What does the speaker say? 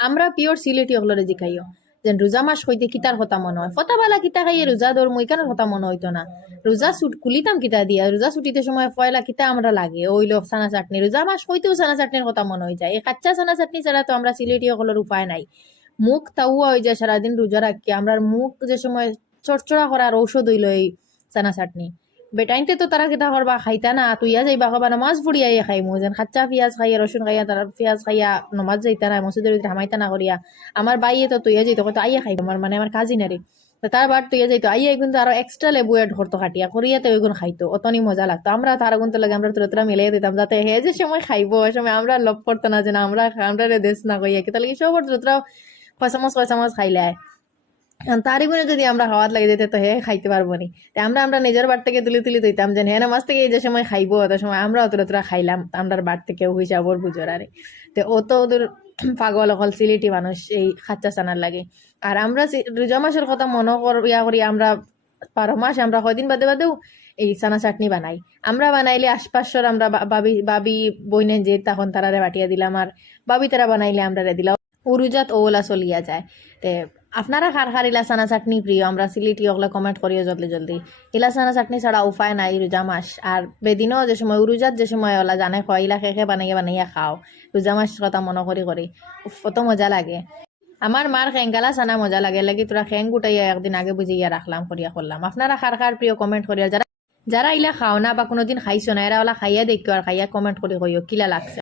আমরা পিওর সিলেটি ওগুলোরে জিখাইও যেন রোজা মাস হইতে কিতার কথা মনে হয় ফতাবালা কিতা খাইয়ে রোজা ধর্ম এখানের কথা মনে হইতো না রোজা ছুট কুলিতাম কিতা দিয়া রোজা ছুটিতে সময় পয়লা কিতা আমরা লাগে ওই লোক সানা চাটনি রোজা মাস হইতেও সানা চাটনির কথা মনে হয়ে যায় এই কাচ্চা সানা চাটনি ছাড়া তো আমরা সিলেটি ওগুলোর উপায় নাই মুখ তাওয়া হয়ে যায় সারাদিন রোজা রাখি আমরা মুখ যে সময় চড়চড়া করার ঔষধ হইল এই সানা চাটনি বেটাইনতে তো তারা কিতা করবা খাইতা না তুইয়া যাইবা খাবা নামাজ পড়িয়া খাইমু যেন খাচ্চা পিঁয়াজ খাইয়া রসুন খাইয়া তারা পিঁয়াজ খাইয়া নমাজ যাইতা না মসজিদের ভিতরে হামাইতা না করিয়া আমার বাইয়ে তো তুইয়া যাইতো কত আইয়া খাইব আমার মানে আমার কাজিনারে তার বার তুইয়া যাইতো আইয়া কিন্তু আরো এক্সট্রা লেবু এড করতো খাটিয়া করিয়াতে ওইগুন খাইতো অতনি মজা লাগতো আমরা তার গুনতে লাগে আমরা তোরা মিলিয়ে দিতাম যাতে হে যে সময় খাইবো ওই সময় আমরা লোভ করতো না যে না আমরা দেশ না কইয়া কি তাহলে সব তোরাও কয় চামচ খাইলে তারই গুণে যদি আমরা খাওয়াত লাগে যেতে তো হে খাইতে পারবো নি আমরা নিজের বার থেকে তুলি দিতাম যে হে নামাজ থেকে এই যে সময় খাইবো অত সময় আমরা অতটা খাইলাম আমরা বার থেকে হিসাব ওর বুঝোর আরে তো অত ওদের পাগল অকল সিলেটি মানুষ এই খাচ্চা চানার লাগে আর আমরা রোজা মাসের কথা মনে করি আমরা 12 মাস আমরা কয়দিন বাদেও এই চানা চাটনি বানাই আমরা বানাইলে আশপাশর আমরা বাবি বইনে যে তখন তারারে বাটিয়া দিলাম আর বাবি তারা বানাইলে আমরা দিলাম উরুজাত ওলা চলিয়া যায় তে আপনারা খার ইলা চানা চাটনি প্রিয় আমরা সিলেটি ওগুলো কমেন্ট করিও জলদি ইলা চানা চাটনি ছাড়া উপায় নাই রোজা মাস আর বেদিনও যে সময় উরুজাত যে সময় ওলা জানে খোয়া ইলা খেয়ে বানাইয়া খাও রোজা মাস কথা মনে করি কত মজা লাগে আমার মার খেঙ্গালা চানা মজা লাগে তোরা খেং গুটাইয়া একদিন আগে বুঝিয়া রাখলাম করিয়া করলাম আপনারা খার প্রিয় কমেন্ট করিয়া যারা ইলা খাও না বা কোনোদিন খাইছো না এরা ওলা খাইয়া দেখো আর খাইয়া কমেন্ট করি কইও কিলা লাগছে।